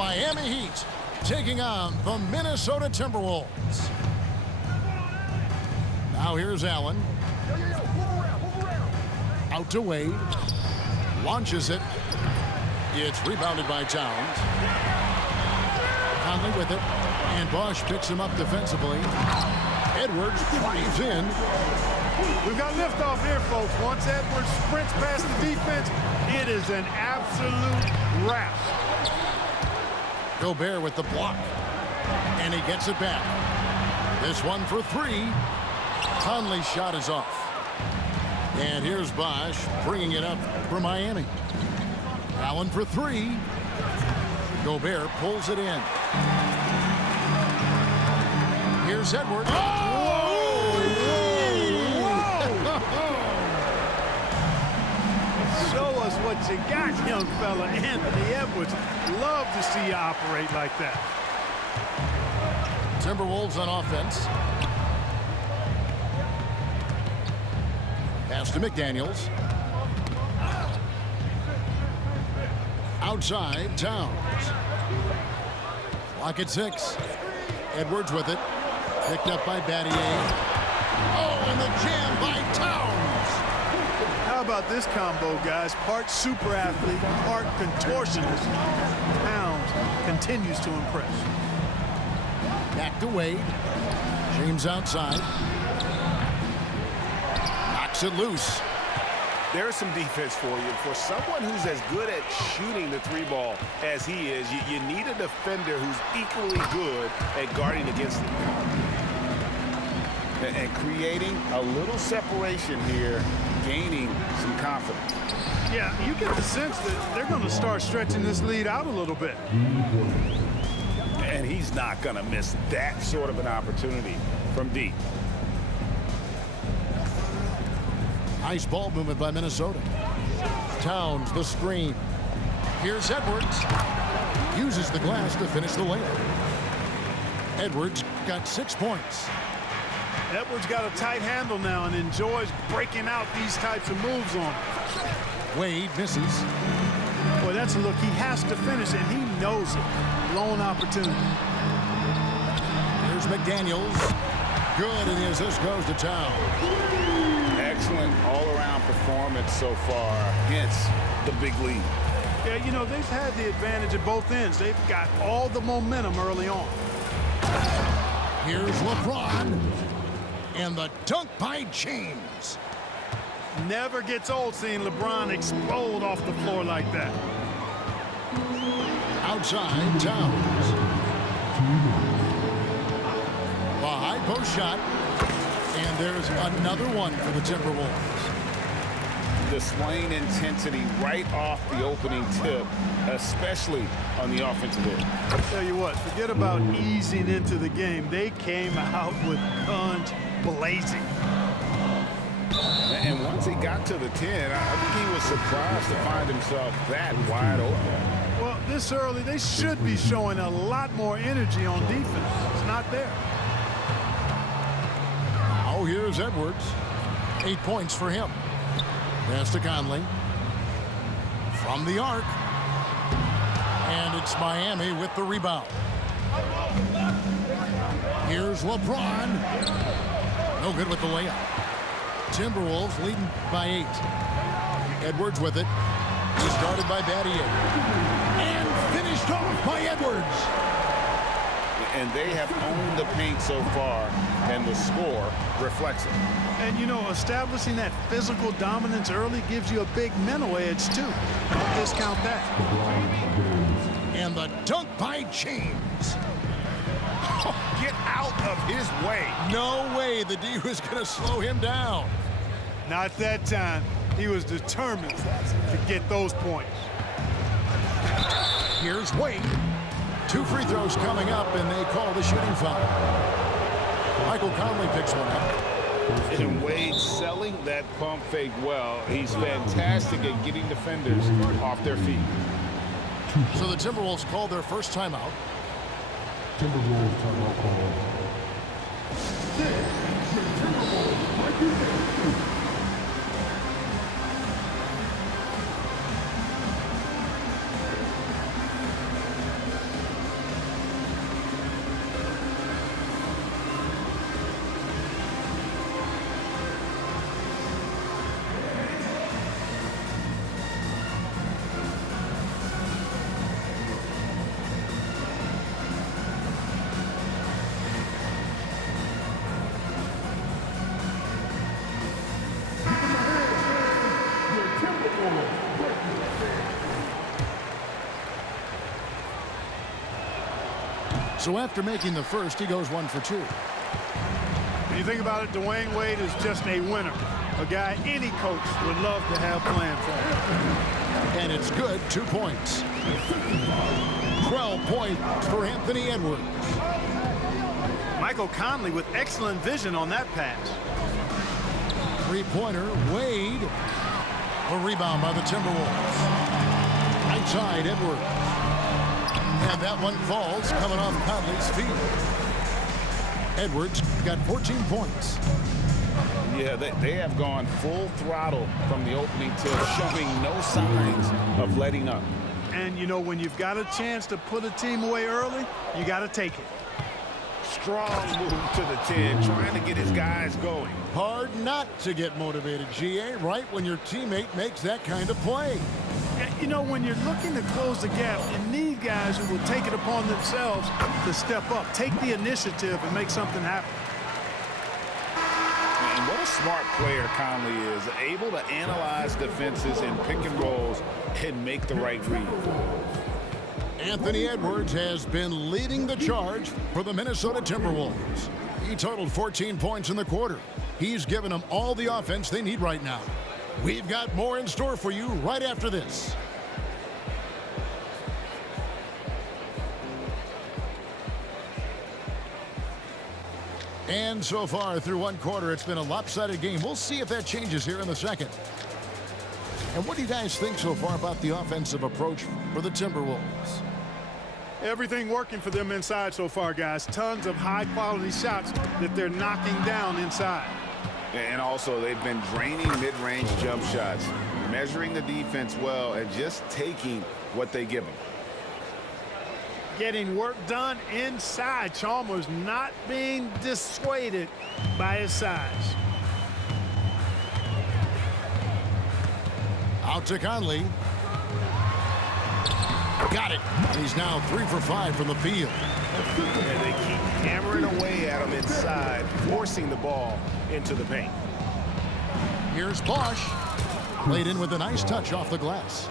Miami Heat taking on the Minnesota Timberwolves. Now here's Allen. Out to Wade. Launches it. It's rebounded by Towns. Conley with it. And Bosch picks him up defensively. Edwards drives in. We've got liftoff here, folks. Once Edwards sprints past the defense, it is an absolute wrap. Gobert with the block. And he gets it back. This one for three. Conley's shot is off. And here's Bosch bringing it up for Miami. Allen for three. Gobert pulls it in. Here's Edwards. Whoa! Show us what you got, young fella. Anthony Edwards. Love to see you operate like that. Timberwolves on offense. Pass to McDaniels. Outside, Towns. Clock at 6. Edwards with it. Picked up by Battier. Oh, and the jam by Towns. How about this combo, guys? Part super athlete, part contortionist. Towns continues to impress. Back to Wade. James outside. Knocks it loose. There's some defense for you. For someone who's as good at shooting the three ball as he is, you need a defender who's equally good at guarding against him. And creating a little separation here, gaining some confidence. Yeah, you get the sense that they're going to start stretching this lead out a little bit. And he's not going to miss that sort of an opportunity from deep. Nice ball movement by Minnesota. Towns, the screen. Here's Edwards. Uses the glass to finish the layup. Edwards got 6 points. Edwards got a tight handle now and enjoys breaking out these types of moves on him. Wade misses. Boy, that's a look he has to finish, and he knows it. Blown opportunity. Here's McDaniels. Good, and the assist goes to Towns. Excellent all-around performance so far, hence the big lead. Yeah, you know, they've had the advantage at both ends. They've got all the momentum early on. Here's LeBron. And the dunk by James. Never gets old seeing LeBron explode off the floor like that. Outside, Towns. A high post shot. And there's another one for the Timberwolves. Displaying intensity right off the opening tip, especially on the offensive end. I'll tell you what, forget about easing into the game. They came out with guns blazing. And once he got to the 10, I think he was surprised to find himself that wide open. Well, this early, they should be showing a lot more energy on defense. It's not there. Now here's Edwards. 8 points for him. Pass to Conley. From the arc. And it's Miami with the rebound. Here's LeBron. No good with the layup. Timberwolves leading by 8. Edwards with it. He started by Battier. And finished off by Edwards. And they have owned the paint so far, and the score reflects it. And, you know, establishing that physical dominance early gives you a big mental edge, too. Don't discount that. And the dunk by James. Oh, get out of his way. No way the D was going to slow him down. Not that time. He was determined to get those points. Here's Wade. 2 free throws coming up, and they call the shooting foul. Michael Conley picks one up. And Wade selling that pump fake well. He's fantastic at getting defenders off their feet. So the Timberwolves call their first timeout. Timberwolves timeout call. So after making the first, he goes 1 for 2. When you think about it, Dwayne Wade is just a winner. A guy any coach would love to have playing for him. And it's good, 2 points. 12 points for Anthony Edwards. Michael Conley with excellent vision on that pass. Three-pointer, Wade. A rebound by the Timberwolves. Right side, Edwards. And that one falls, coming off Conley's feet. Edwards got 14 points. Yeah, they have gone full throttle from the opening tip, showing no signs of letting up. And, you know, when you've got a chance to put a team away early, you got to take it. Strong move to the 10, trying to get his guys going. Hard not to get motivated, GA, right when your teammate makes that kind of play. You know, when you're looking to close the gap, you need guys who will take it upon themselves to step up, take the initiative, and make something happen. And what a smart player Conley is, able to analyze defenses and pick and rolls and make the right read. Anthony Edwards has been leading the charge for the Minnesota Timberwolves. He totaled 14 points in the quarter. He's given them all the offense they need right now. We've got more in store for you right after this. And so far through one quarter, it's been a lopsided game. We'll see if that changes here in the second. And what do you guys think so far about the offensive approach for the Timberwolves? Everything working for them inside so far, guys. Tons of high-quality shots that they're knocking down inside. And also, they've been draining mid-range jump shots, measuring the defense well, and just taking what they give them. Getting work done inside. Chalmers not being dissuaded by his size. Out to Conley. Got it. He's now 3 for 5 from the field. And they keep hammering away at him inside, forcing the ball into the paint. Here's Bosch. Played in with a nice touch off the glass.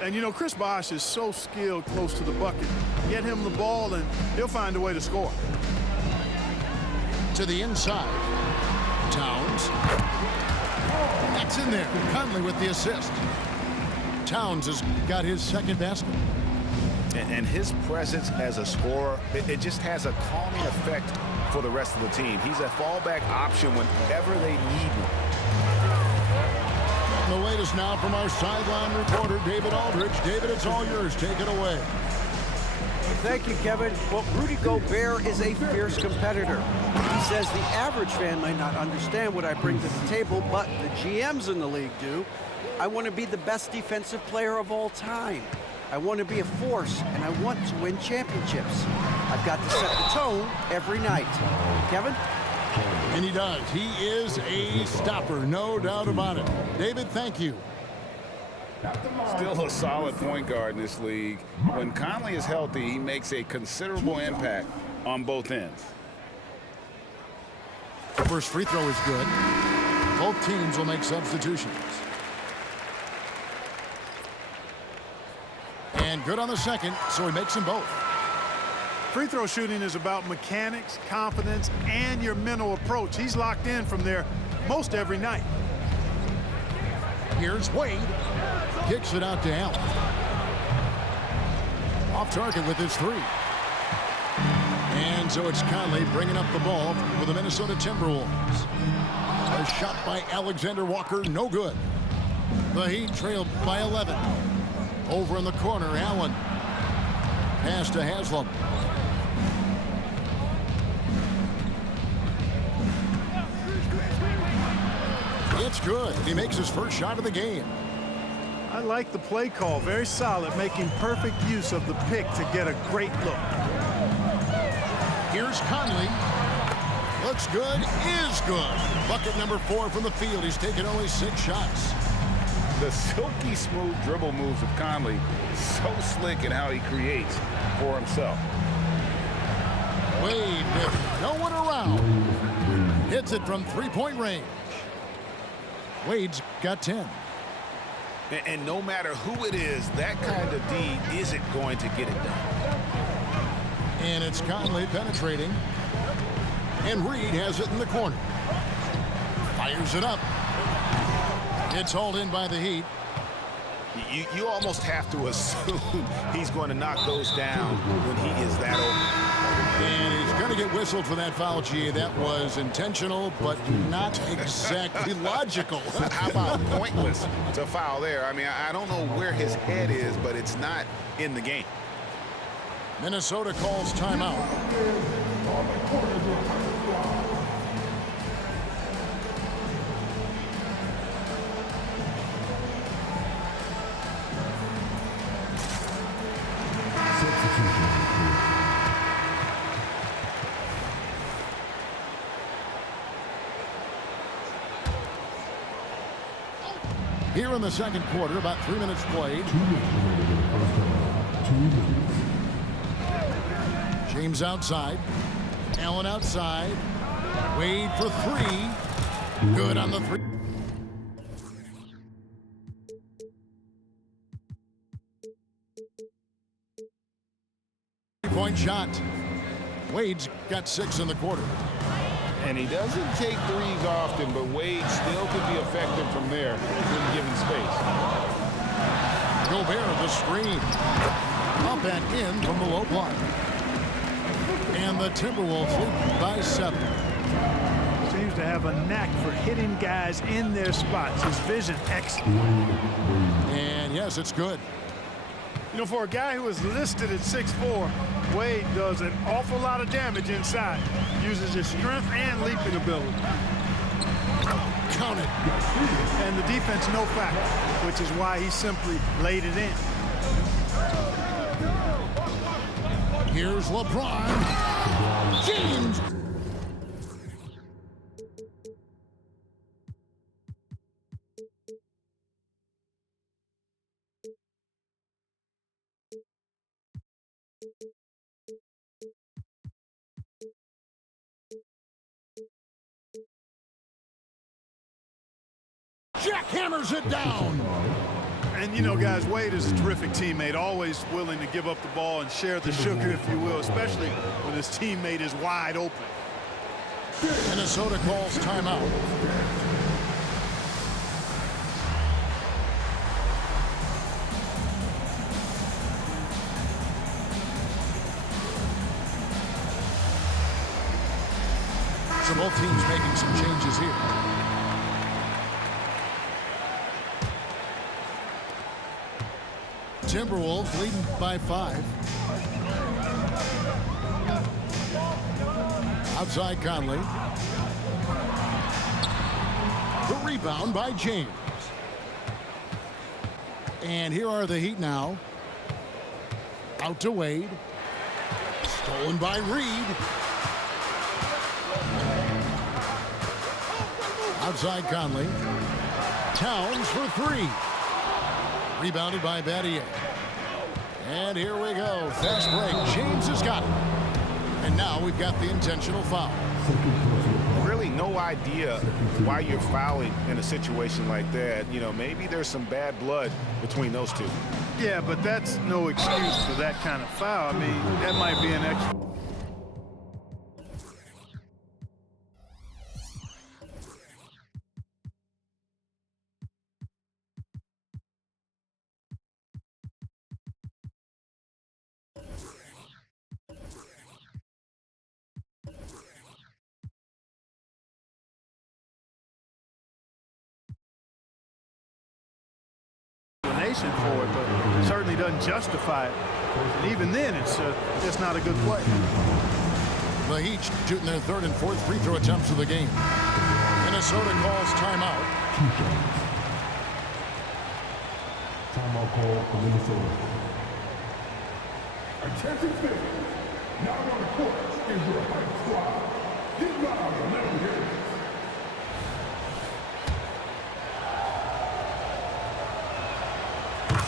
And, you know, Chris Bosh is so skilled close to the bucket. Get him the ball, and he'll find a way to score. To the inside. Towns. That's in there. Conley with the assist. Towns has got his second basket. And his presence as a scorer, it just has a calming effect for the rest of the team. He's a fallback option whenever they need one. The latest now from our sideline reporter, David Aldridge. David, it's all yours. Take it away. Thank you, Kevin. Well, Rudy Gobert is a fierce competitor. He says the average fan might not understand what I bring to the table, but the GMs in the league do. I want to be the best defensive player of all time. I want to be a force, and I want to win championships. I've got to set the tone every night. Kevin? And he does. He is a stopper, no doubt about it. David, thank you. Still a solid point guard in this league. When Conley is healthy, he makes a considerable impact on both ends. The first free throw is good. Both teams will make substitutions. And good on the second, so he makes them both. Free throw shooting is about mechanics, confidence, and your mental approach. He's locked in from there most every night. Here's Wade. Kicks it out to Allen. Off target with his three. And so it's Conley bringing up the ball for the Minnesota Timberwolves. A shot by Alexander Walker, no good. The Heat trailed by 11. Over in the corner, Allen. Pass to Haslam. It's good. He makes his first shot of the game. I like the play call. Very solid, making perfect use of the pick to get a great look. Here's Conley. Looks good, is good. Bucket number 4 from the field. He's taken only 6 shots. The silky smooth dribble moves of Conley, so slick in how he creates for himself. Wade with no one around. Hits it from three-point range. Wade's got 10. And no matter who it is, that kind of D isn't going to get it done. And it's Conley penetrating. And Reed has it in the corner. Fires it up. It's hauled in by the Heat. You almost have to assume he's going to knock those down when he is that open. And he's going to get whistled for that foul, G. That was intentional, but not exactly logical. How about pointless to foul there? I mean, I don't know where his head is, but it's not in the game. Minnesota calls timeout. Here in the second quarter, about 3 minutes played. James outside. Allen outside. Wade for three. Good on the three. Point shot. Wade's got 6 in the quarter. And he doesn't take threes often, but Wade still can be effective from there when given space. Gobert the screen. Up and in from the low block. And the Timberwolves lead by 7. Seems to have a knack for hitting guys in their spots. His vision excellent. And yes, it's good. You know, for a guy who is listed at 6'4", Wade does an awful lot of damage inside. Uses his strength and leaping ability. Count it. And the defense no factor, which is why he simply laid it in. Here's LeBron James. Jackhammers it down. And, you know, guys, Wade is a terrific teammate, always willing to give up the ball and share the sugar, if you will, especially when his teammate is wide open. Minnesota calls timeout. So both teams making some changes here. Timberwolves leading by 5. Outside Conley. The rebound by James. And here are the Heat now. Out to Wade. Stolen by Reed. Outside Conley. Towns for 3. Rebounded by Battier. And here we go. Fast break. James has got it. And now we've got the intentional foul. Really no idea why you're fouling in a situation like that. You know, maybe there's some bad blood between those two. Yeah, but that's no excuse for that kind of foul. I mean, that might be an extra. For it, but it certainly doesn't justify it. And even then, it's just not a good play. The Heat shooting their 3rd and 4th free throw attempts of the game. Minnesota calls timeout. Timeout call for Minnesota. Attention fans. Now on the court is your hype squad. Get loud and let them hear it.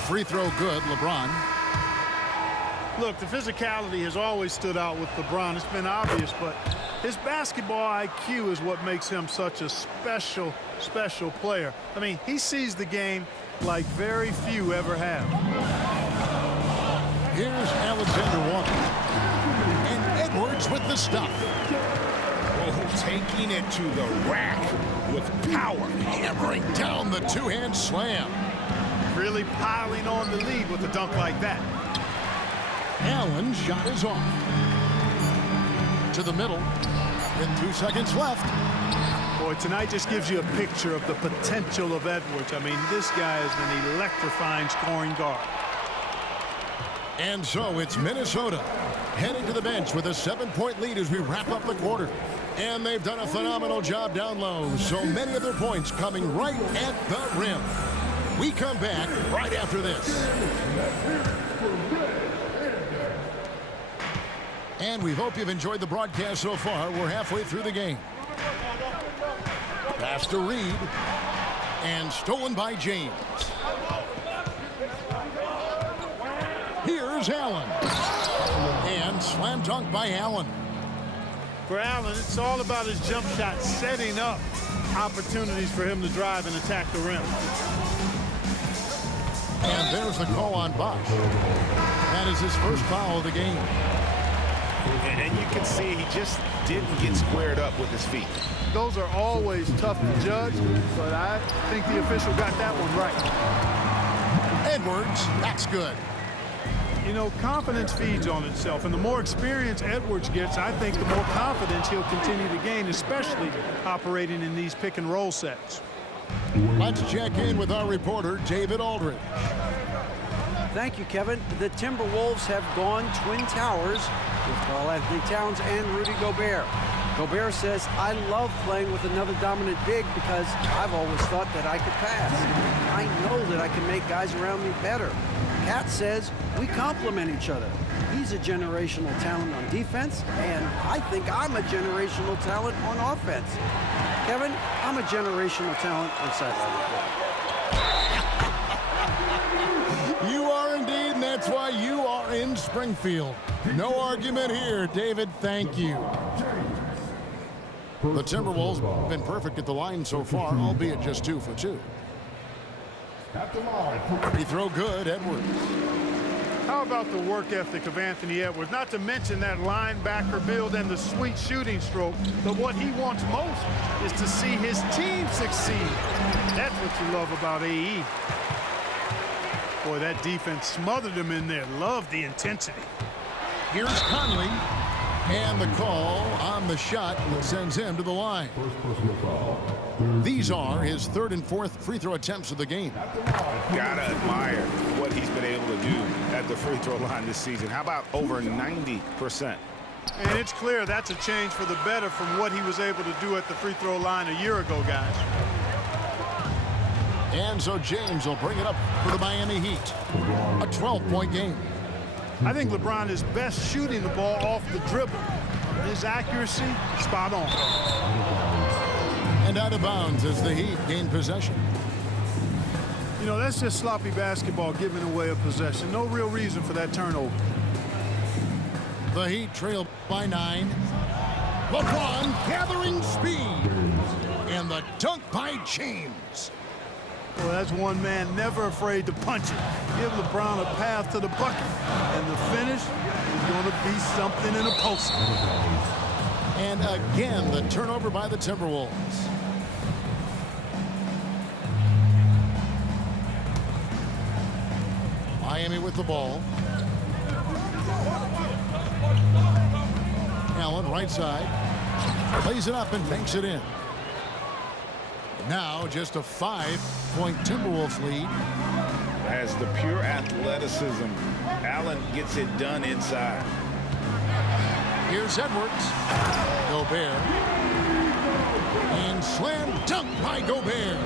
Free throw good, LeBron. Look, the physicality has always stood out with LeBron. It's been obvious, but his basketball IQ is what makes him such a special player. I mean, he sees the game like very few ever have. Here's Alexander Walker. the stuff. Oh, taking it to the rack with power. Hammering down the two-hand slam. Really piling on the lead with a dunk like that. Allen's shot is off. To the middle with 2 seconds left. Boy, tonight just gives you a picture of the potential of Edwards. I mean, this guy is an electrifying scoring guard. And so it's Minnesota heading to the bench with a 7-point lead as we wrap up the quarter. And they've done a phenomenal job down low. So many of their points coming right at the rim. We come back right after this. And we hope you've enjoyed the broadcast so far. We're halfway through the game. Pass to Reed. And stolen by James. Here's Allen. And slam dunk by Allen. For Allen, it's all about his jump shot, setting up opportunities for him to drive and attack the rim. And there's the call on Bosch. That is his first foul of the game. And you can see he just didn't get squared up with his feet. Those are always tough to judge, but I think the official got that one right. Edwards, that's good. You know, confidence feeds on itself, and the more experience Edwards gets, I think the more confidence he'll continue to gain, especially operating in these pick-and-roll sets. Let's check in with our reporter, David Aldridge. Thank you, Kevin. The Timberwolves have gone Twin Towers with Karl-Anthony Towns and Rudy Gobert. Gobert says, I love playing with another dominant big because I've always thought that I could pass. I know that I can make guys around me better. Cat says, we complement each other. He's a generational talent on defense, and I think I'm a generational talent on offense. Kevin, I'm a generational talent on sideline report. You are indeed, and that's why you are in Springfield. No argument here, David. Thank you. The Timberwolves have been perfect at the line so far, albeit just 2 for 2. Free throw good, Edwards. How about the work ethic of Anthony Edwards? Not to mention that linebacker build and the sweet shooting stroke, but what he wants most is to see his team succeed. That's what you love about AE. Boy, that defense smothered him in there. Love the intensity. Here's Conley. And the call on the shot that sends him to the line. These are his 3rd and 4th free throw attempts of the game. Gotta admire what he's been able to do at the free throw line this season. How about over 90%? And it's clear that's a change for the better from what he was able to do at the free throw line a year ago, guys. And so James will bring it up for the Miami Heat. A 12-point game. I think LeBron is best shooting the ball off the dribble. His accuracy, spot on. And out of bounds as the Heat gain possession. You know, that's just sloppy basketball, giving away a possession. No real reason for that turnover. The Heat trail by 9. LeBron gathering speed. And the dunk by James. Well, that's one man never afraid to punch it. Give LeBron a path to the bucket. And the finish is going to be something in a post. And again, the turnover by the Timberwolves. Miami with the ball. Allen, right side. Plays it up and banks it in. Now just a 5-point Timberwolves lead. As the pure athleticism, Allen gets it done inside. Here's Edwards. Gobert. And slam dunk by Gobert.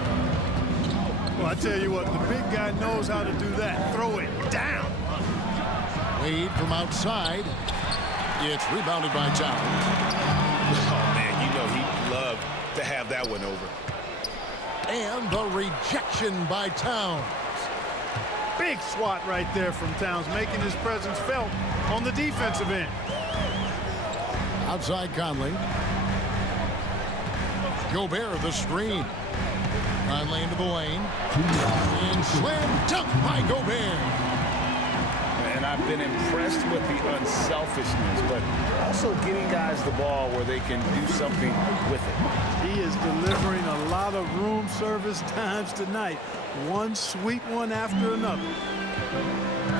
Well, I tell you what, the big guy knows how to do that. Throw it down. Wade from outside. It's rebounded by Towns. Oh, man, you know he'd love to have that one over. And the rejection by Towns. Big swat right there from Towns, making his presence felt on the defensive end. Outside Conley. Gobert the screen. Conley into the lane. And slam dunk by Gobert. And I've been impressed with the unselfishness, but also getting guys the ball where they can do something with it. He is delivering a lot of room service times tonight. One sweet one after another.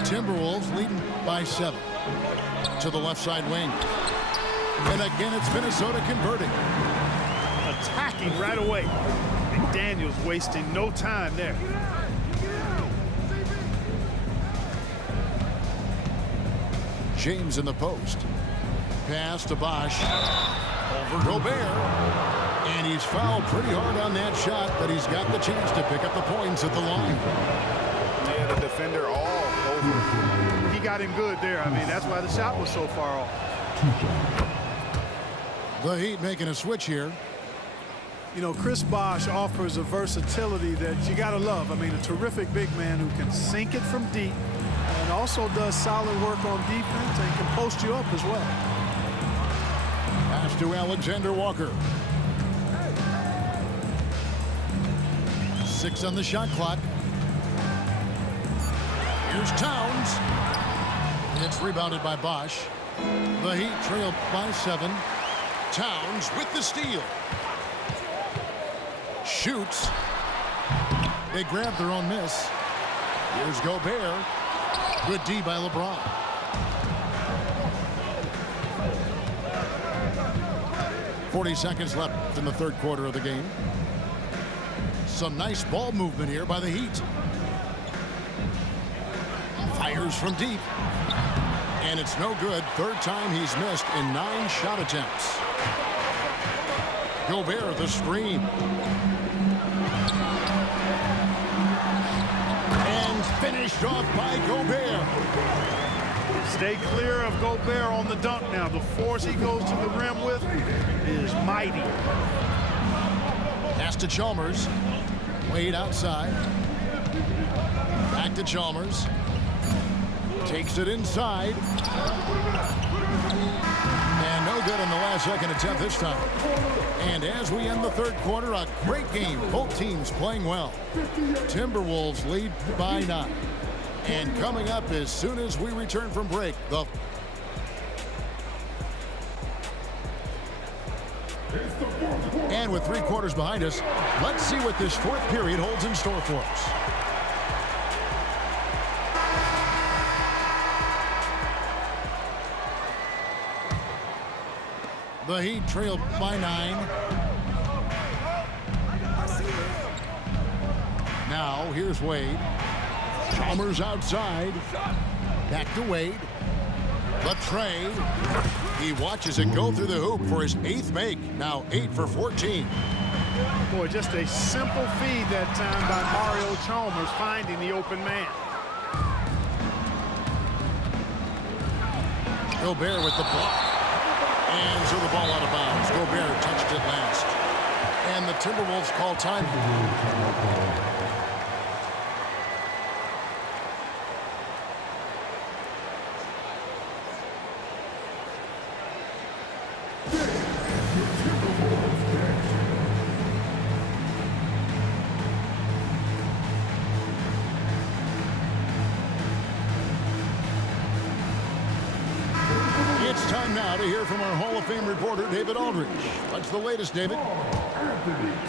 Timberwolves leading by 7. To the left side wing. And again, it's Minnesota converting. Attacking right away. McDaniels wasting no time there. James in the post. Pass to Bosch. Over Gobert. And he's fouled pretty hard on that shot, but he's got the chance to pick up the points at the line. Yeah, the defender all over. He got him good there. I mean, that's why the shot was so far off. The Heat making a switch here. You know, Chris Bosh offers a versatility that you got to love. I mean, a terrific big man who can sink it from deep and also does solid work on defense and can post you up as well. Pass to Alexander Walker. 6 on the shot clock. Here's Towns. It's rebounded by Bosch. The Heat trail by 7. Towns with the steal. Shoots. They grab their own miss. Here's Gobert. Good D by LeBron. .40 left in the third quarter of the game. Some nice ball movement here by the Heat. Fires from deep. And it's no good. Third time he's missed in 9 shot attempts. Gobert, the screen. And finished off by Gobert. Stay clear of Gobert on the dunk now. The force he goes to the rim with is mighty. Pass to Chalmers. Wade outside. Back to Chalmers. Takes it inside. And no good on the last second attempt this time. And as we end the third quarter, a great game. Both teams playing well. Timberwolves lead by 9. And coming up as soon as we return from break, and with 3 quarters behind us, let's see what this fourth period holds in store for us. The Heat trail by 9. Now here's Wade. Chalmers outside. Back to Wade. The tray. He watches it go through the hoop for his 8th make. Now 8 for 14. Boy, just a simple feed that time by Mario Chalmers finding the open man. Gobert with the block. And so the ball out of bounds. Gobert touched it last. And the Timberwolves call time. It's time now to hear from our Hall of Fame reporter, David Aldridge. What's the latest, David?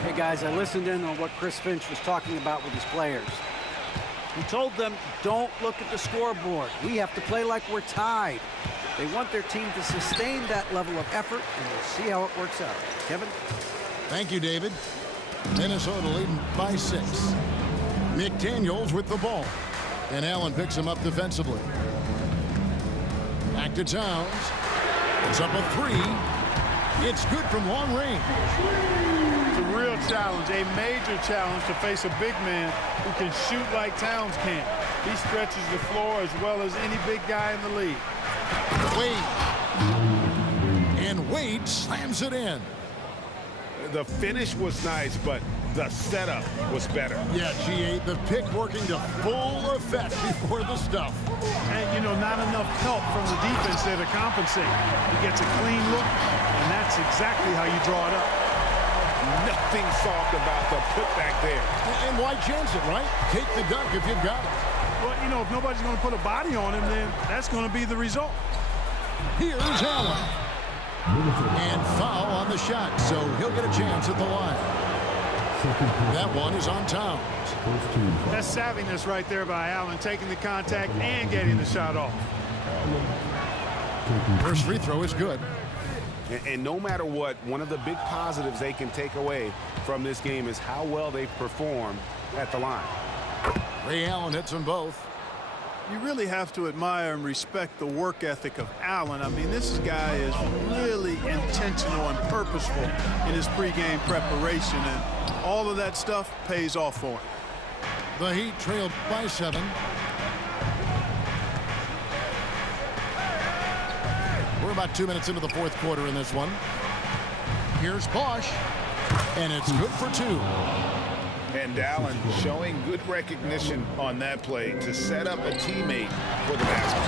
Hey, guys, I listened in on what Chris Finch was talking about with his players. He told them, don't look at the scoreboard. We have to play like we're tied. They want their team to sustain that level of effort, and we'll see how it works out. Kevin? Thank you, David. Minnesota leading by 6. McDaniels with the ball. And Allen picks him up defensively. Back to Towns. It's up a 3. It's good from long range. It's a real challenge, a major challenge to face a big man who can shoot like Towns can. He stretches the floor as well as any big guy in the league. Wade. And Wade slams it in. The finish was nice, but the setup was better. Yeah, G8, the pick working to full effect before the stuff. And, you know, not enough help from the defense there to compensate. He gets a clean look, and that's exactly how you draw it up. Nothing soft about the putback there. And why chance it, right? Take the dunk if you've got it. Well, you know, if nobody's going to put a body on him, then that's going to be the result. Here's Allen. And foul on the shot, so he'll get a chance at the line. That one is on Towns. That's savviness right there by Allen, taking the contact and getting the shot off. First free throw is good. And no matter what, one of the big positives they can take away from this game is how well they perform at the line. Ray Allen hits them both. You really have to admire and respect the work ethic of Allen. I mean, this guy is really intentional and purposeful in his pregame preparation, and all of that stuff pays off for him. The Heat trailed by 7. We're about 2 minutes into the fourth quarter in this one. Here's Bosch, and it's good for 2. And Allen showing good recognition on that play to set up a teammate for the basket.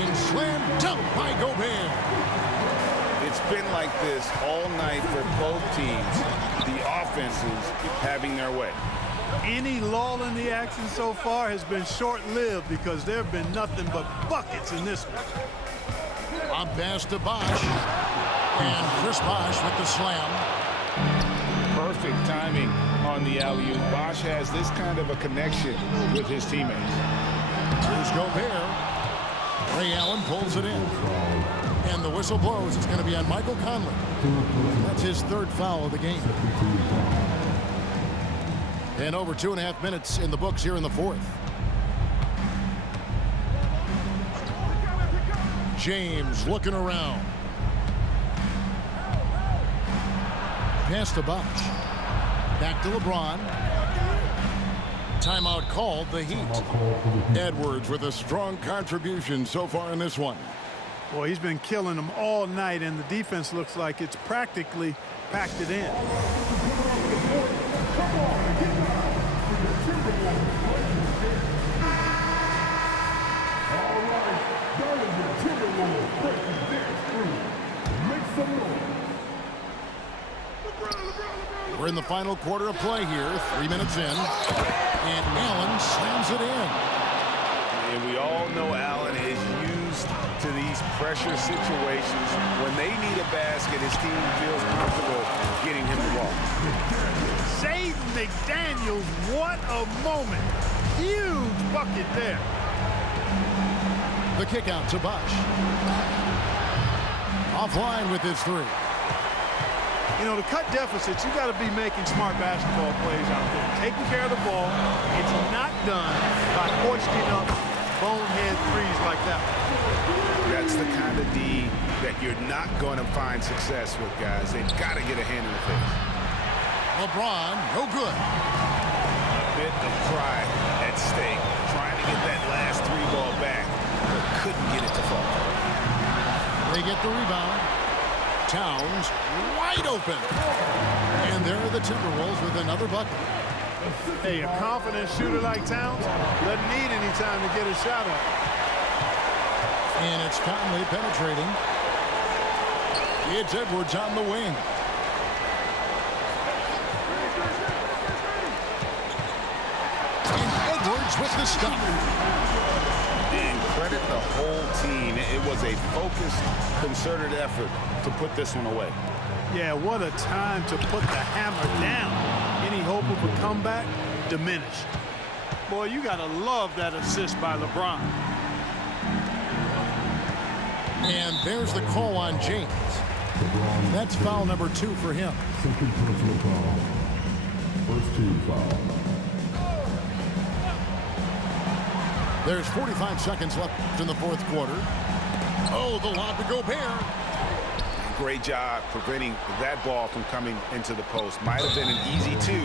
And slam dunk by Gobert. It's been like this all night for both teams. The offenses having their way. Any lull in the action so far has been short-lived because there have been nothing but buckets in this one. On pass to Bosch. And Chris Bosch with the slam. Perfect timing on the alley-oop. Bosch has this kind of a connection with his teammates. Here's Gobert. Ray Allen pulls it in. And the whistle blows. It's going to be on Michael Conley. That's his 3rd foul of the game. And over 2.5 minutes in the books here in the 4th. James looking around. Pass to Bosch. Back to LeBron. Timeout called, the Heat. Edwards with a strong contribution so far in this one. Boy, he's been killing them all night, and the defense looks like it's practically packed it in. We're in the final quarter of play here, 3 minutes in, and Allen slams it in. And we all know Allen is used to these pressure situations. When they need a basket, his team feels comfortable getting him the ball. Jaden McDaniels, what a moment. Huge bucket there. The kick out to Bosch. Offline with his 3. You know, to cut deficits, you got to be making smart basketball plays out there. Taking care of the ball. It's not done by hoisting up bonehead threes like that. That's the kind of D that you're not going to find success with, guys. They've got to get a hand in the face. LeBron, no good. A bit of pride at stake, trying to get that last 3-ball back, but couldn't get it to fall. They get the rebound. Towns wide open. And there are the Timberwolves with another bucket. Hey, a confident shooter like Towns doesn't need any time to get a shot up. And it's Conley penetrating. It's Edwards on the wing. And Edwards with the stop. And credit the whole team. It was a focused, concerted effort to put this one away. Yeah, what a time to put the hammer down. Any hope of a comeback? Diminished. Boy, you got to love that assist by LeBron. And there's the call on James. That's foul number 2 for him. Second personal foul. First team foul. There's 45 seconds left in the fourth quarter. Oh, the lob to Gobert. Great job preventing that ball from coming into the post. Might have been an easy 2,